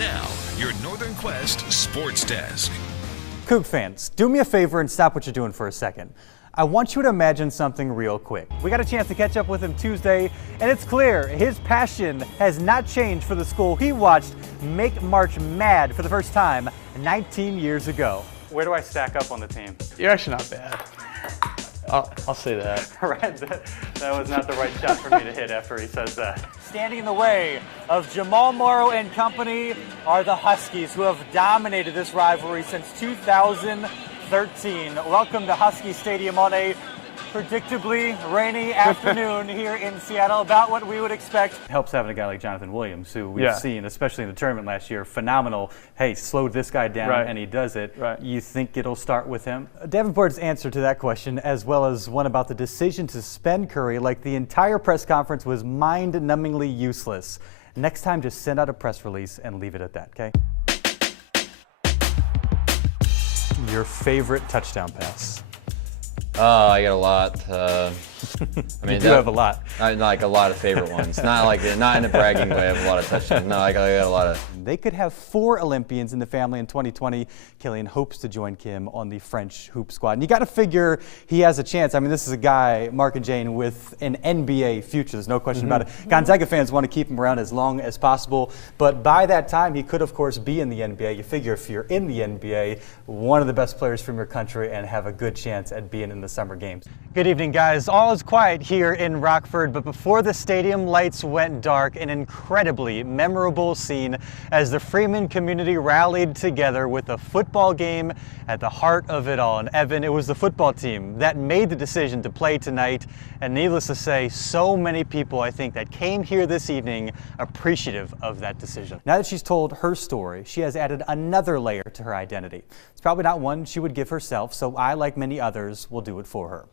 Now, your Northern Quest Sports Desk. Coug fans, do me a favor and stop what you're doing for a second. I want you to imagine something real quick. We got a chance to catch up with him Tuesday, and it's clear his passion has not changed for the school he watched make March mad for the first time 19 years ago. Where do I stack up on the team? You're actually not bad. I'll say that. Right, that was not the right shot for me to hit after he says that. Standing in the way of Jamal Morrow and company are the Huskies, who have dominated this rivalry since 2013. Welcome to Husky Stadium on a predictably rainy afternoon here in Seattle, about what we would expect. It helps having a guy like Jonathan Williams, who we've seen, especially in the tournament last year, phenomenal. Hey, slowed this guy down, and he does it. You think it'll start with him? Davenport's answer to that question, as well as one about the decision to suspend Curry, like the entire press conference was mind-numbingly useless. Next time, just send out a press release and leave it at that, okay? Your favorite touchdown pass? I got a lot. I mean, you do have a lot. Like a lot of favorite ones. Not in a bragging way. I have a lot of touchdowns. No, I got a lot of. They could have 4 Olympians in the family in 2020. Killian hopes to join Kim on the French hoop squad. And you got to figure he has a chance. I mean, this is a guy, Mark and Jane, with an NBA future. There's no question about it. Gonzaga fans want to keep him around as long as possible. But by that time, he could, of course, be in the NBA. You figure if you're in the NBA, one of the best players from your country, and have a good chance at being in the Summer Games. Good evening, guys. All is quiet here in Rockford, but before the stadium lights went dark, an incredibly memorable scene as the Freeman community rallied together with a football game at the heart of it all. And Evan, it was the football team that made the decision to play tonight, and needless to say, so many people, I think, that came here this evening appreciative of that decision. Now that she's told her story, she has added another layer to her identity. It's probably not one she would give herself, so I, like many others, will do it for her.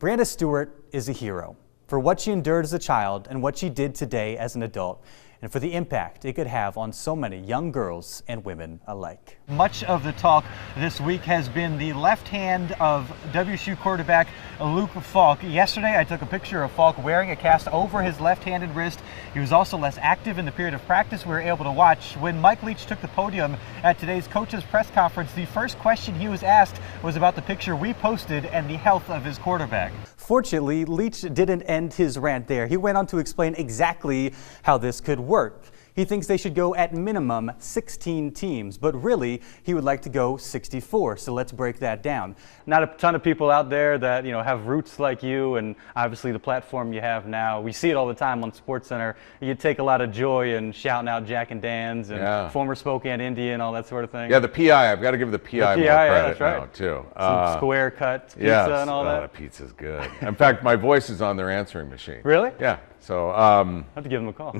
Brianna Stewart is a hero for what she endured as a child and what she did today as an adult, and for the impact it could have on so many young girls and women alike. Much of the talk this week has been the left hand of WSU quarterback Luke Falk. Yesterday I took a picture of Falk wearing a cast over his left-handed wrist. He was also less active in the period of practice we were able to watch. When Mike Leach took the podium at today's coaches press conference, the first question he was asked was about the picture we posted and the health of his quarterback. Fortunately, Leach didn't end his rant there. He went on to explain exactly how this could work. He thinks they should go at minimum 16 teams, but really he would like to go 64. So let's break that down. Not a ton of people out there that, you know, have roots like you, and obviously the platform you have now. We see it all the time on SportsCenter. You take a lot of joy in shouting out Jack and Dan's and former Spokane Indian and all that sort of thing. Yeah, the PI. I've got to give the PI more credit now too. Some square cut pizza and all that. The pizza's good. In fact, my voice is on their answering machine. Really? Yeah. So I'll have to give them a call.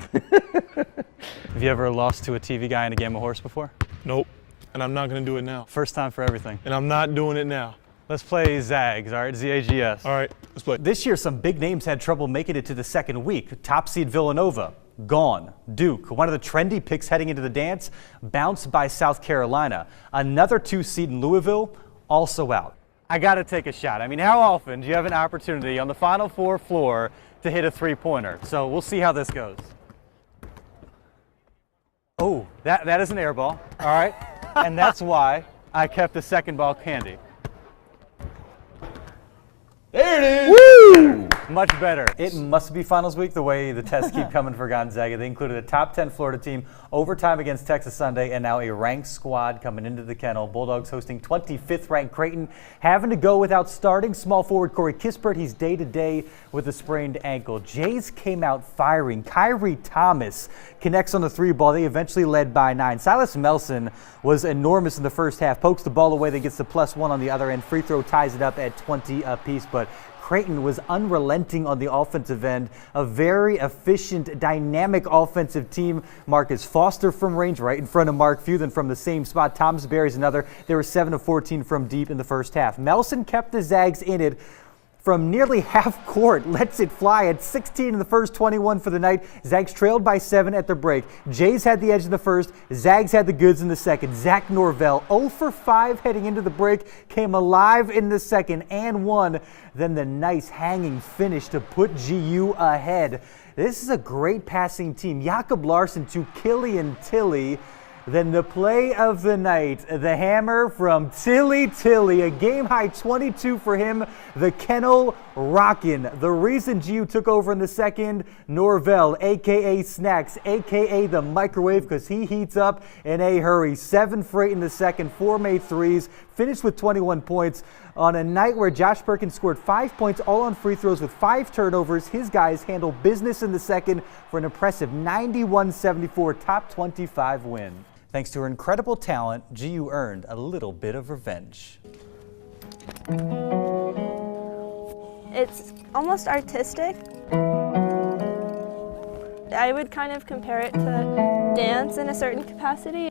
Have you ever lost to a TV guy in a game of horse before? Nope. And I'm not going to do it now. First time for everything. And I'm not doing it now. Let's play Zags, all right? Z-A-G-S. All right, let's play. This year, some big names had trouble making it to the second week. Top seed Villanova, gone. Duke, one of the trendy picks heading into the dance, bounced by South Carolina. Another 2 seed in Louisville, also out. I got to take a shot. I mean, how often do you have an opportunity on the Final Four floor to hit a three-pointer? So we'll see how this goes. Oh, that is an air ball, all right? And that's why I kept the second ball handy. there it is. Woo! Much better. It must be finals week the way the tests keep coming for Gonzaga. They included a top 10 Florida team, overtime against Texas Sunday, and now a ranked squad coming into the kennel. Bulldogs hosting 25th ranked Creighton, having to go without starting small forward Corey Kispert. He's day-to-day with a sprained ankle. Jays came out firing. Kyrie Thomas connects on the 3 ball. They eventually led by 9. Silas Melson was enormous in the first half. Pokes the ball away, then gets the +1 on the other end. Free throw ties it up at 20 apiece, but Creighton was unrelenting on the offensive end. A very efficient, dynamic offensive team. Marcus Foster from range right in front of Mark Few, then from the same spot. Thomas Berry's another. They were 7 of 14 from deep in the first half. Melson kept the Zags in it from nearly half court, lets it fly at 16 in the first, 21 for the night. Zags trailed by 7 at the break. Jays had the edge in the first. Zags had the goods in the second. Zach Norvell, 0 for 5 heading into the break, came alive in the second and won. Then the nice hanging finish to put GU ahead. This is a great passing team. Jakob Larson to Killian Tilly. Then the play of the night, the hammer from Tilly, a game-high 22 for him, the kennel rockin'. The reason GU took over in the second, Norvell, a.k.a. Snacks, a.k.a. the microwave, because he heats up in a hurry. 7 for 8 in the second, 4 made threes, finished with 21 points. On a night where Josh Perkins scored 5 points, all on free throws with 5 turnovers, his guys handled business in the second for an impressive 91-74 top 25 win. Thanks to her incredible talent, GU earned a little bit of revenge. It's almost artistic. I would kind of compare it to dance in a certain capacity.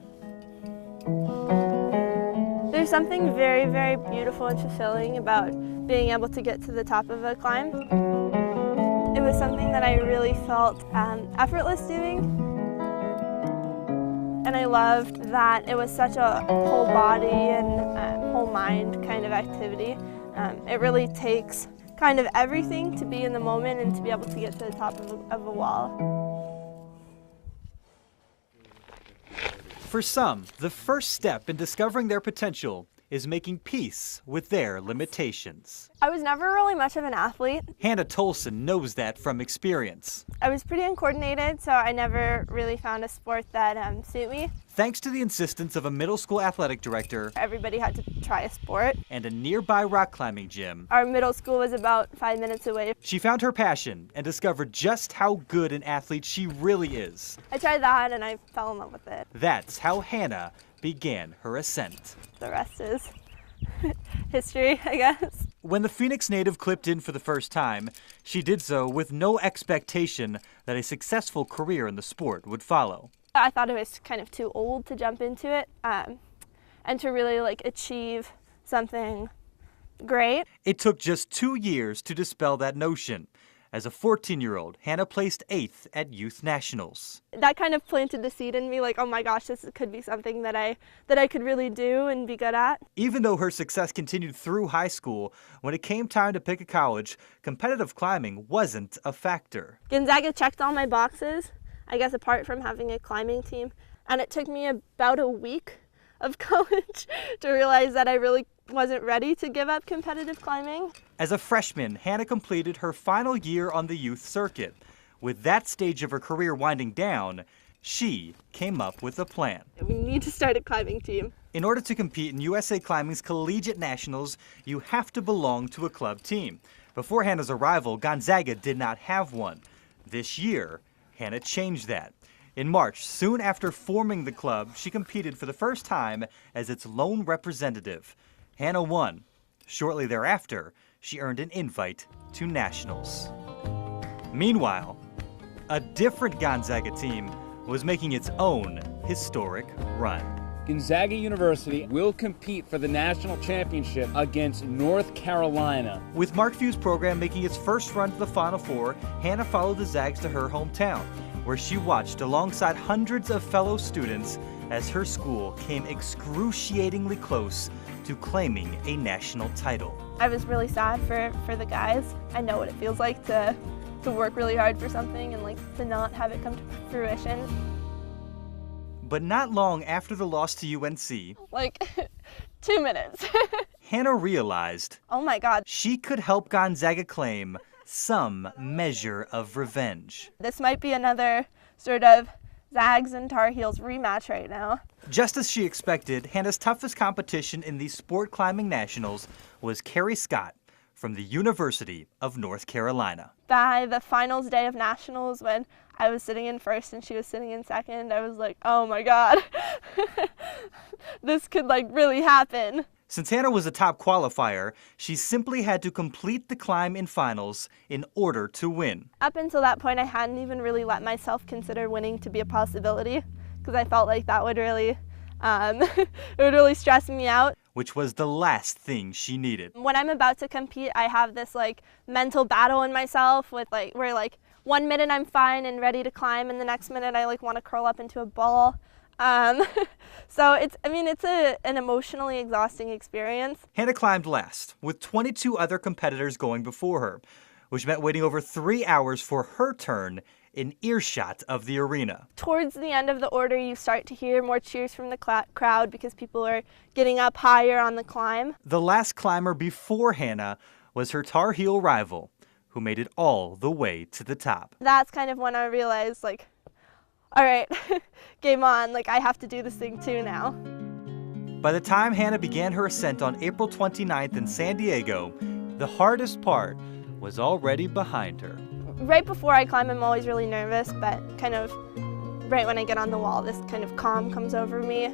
There's something very, very beautiful and fulfilling about being able to get to the top of a climb. It was something that I really felt effortless doing. And I loved that it was such a whole body and whole mind kind of activity. It really takes kind of everything to be in the moment and to be able to get to the top of a wall. For some, the first step in discovering their potential is making peace with their limitations. I was never really much of an athlete. Hannah Tolson knows that from experience. I was pretty uncoordinated, so I never really found a sport that suited me. Thanks to the insistence of a middle school athletic director Everybody had to try a sport. and a nearby rock climbing gym, Our middle school was about 5 minutes away. she found her passion and discovered just how good an athlete she really is. I tried that and I fell in love with it. That's how Hannah began her ascent. The rest is history, I guess. When the Phoenix native clipped in for the first time, she did so with no expectation that a successful career in the sport would follow. I thought it was kind of too old to jump into it and to really achieve something great. It took just 2 years to dispel that notion. As a 14-year-old, Hannah placed 8th at Youth Nationals. That kind of planted the seed in me, oh my gosh, this could be something that I could really do and be good at. Even though her success continued through high school, when it came time to pick a college, competitive climbing wasn't a factor. Gonzaga checked all my boxes, I guess apart from having a climbing team, and it took me about a week of college to realize that I really wasn't ready to give up competitive climbing. As a freshman, Hannah completed her final year on the youth circuit. With that stage of her career winding down, she came up with a plan. We need to start a climbing team. In order to compete in USA Climbing's Collegiate Nationals, you have to belong to a club team. Before Hannah's arrival, Gonzaga did not have one. This year, Hannah changed that. In March, soon after forming the club, she competed for the first time as its lone representative. Hannah won. Shortly thereafter, she earned an invite to nationals. Meanwhile, a different Gonzaga team was making its own historic run. Gonzaga University will compete for the national championship against North Carolina. With Mark Few's program making its first run to the Final Four, Hannah followed the Zags to her hometown, where she watched alongside hundreds of fellow students as her school came excruciatingly close to claiming a national title. I was really sad for the guys. I know what it feels like to work really hard for something and to not have it come to fruition. But not long after the loss to UNC, 2 minutes. Hannah realized, oh my God, she could help Gonzaga claim some measure of revenge. this might be another sort of Zags and Tar Heels rematch right now. Just as she expected, Hannah's toughest competition in the Sport Climbing Nationals was Carrie Scott from the University of North Carolina. By the finals day of nationals, when I was sitting in first and she was sitting in second, I was like, oh my God, this could really happen. Since Hannah was a top qualifier, she simply had to complete the climb in finals in order to win. Up until that point, I hadn't even really let myself consider winning to be a possibility, because I felt like that would really, it would really stress me out. Which was the last thing she needed. When I'm about to compete, I have this mental battle in myself with where 1 minute I'm fine and ready to climb, and the next minute I want to curl up into a ball. So it's an emotionally exhausting experience. Hannah climbed last, with 22 other competitors going before her, which meant waiting over 3 hours for her turn in earshot of the arena. Towards the end of the order, you start to hear more cheers from the crowd because people are getting up higher on the climb. The last climber before Hannah was her Tar Heel rival, who made it all the way to the top. That's kind of when I realized, like, all right, game on, like, I have to do this thing too now. By the time Hannah began her ascent on April 29th in San Diego, the hardest part was already behind her. Right before I climb, I'm always really nervous, but kind of right when I get on the wall, this kind of calm comes over me,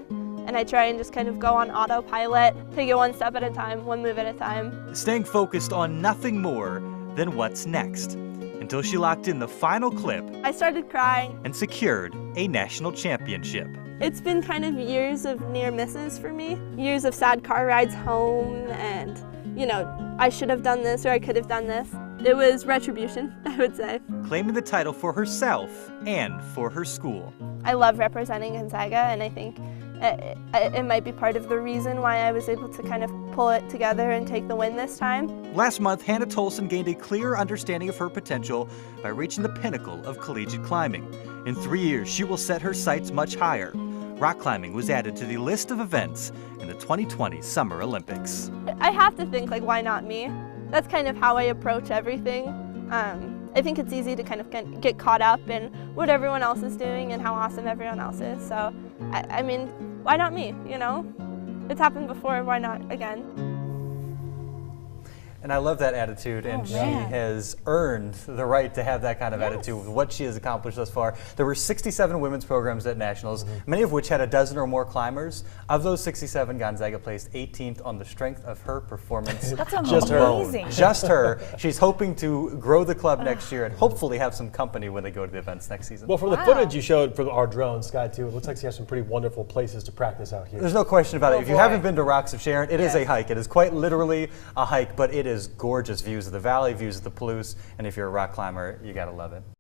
and I try and just kind of go on autopilot, take it one step at a time, one move at a time. Staying focused on nothing more than what's next, until she locked in the final clip. I started crying. And secured a national championship. It's been kind of years of near misses for me, years of sad car rides home, and, you know, I should have done this or I could have done this. It was retribution, I would say. Claiming the title for herself and for her school. I love representing Gonzaga, and I think it might be part of the reason why I was able to kind of pull it together and take the win this time. Last month, Hannah Tolson gained a clear understanding of her potential by reaching the pinnacle of collegiate climbing. In 3 years, she will set her sights much higher. Rock climbing was added to the list of events in the 2020 Summer Olympics. I have to think, like, why not me? That's kind of how I approach everything. I think it's easy to kind of get caught up in what everyone else is doing and how awesome everyone else is. So, I mean, why not me, you know? It's happened before, why not again? And I love that attitude, and she has earned the right to have that kind of attitude with what she has accomplished thus far. There were 67 women's programs at Nationals, many of which had a dozen or more climbers. Of those 67, Gonzaga placed 18th on the strength of her performance. That's amazing. Just her. She's hoping to grow the club next year and hopefully have some company when they go to the events next season. Well, from the footage you showed from our drone, Sky, too, it looks like she has some pretty wonderful places to practice out here. There's no question about it. If you haven't been to Rocks of Sharon, it is a hike. It is quite literally a hike, but it is gorgeous views of the valley, views of the Palouse, and if you're a rock climber, you gotta love it.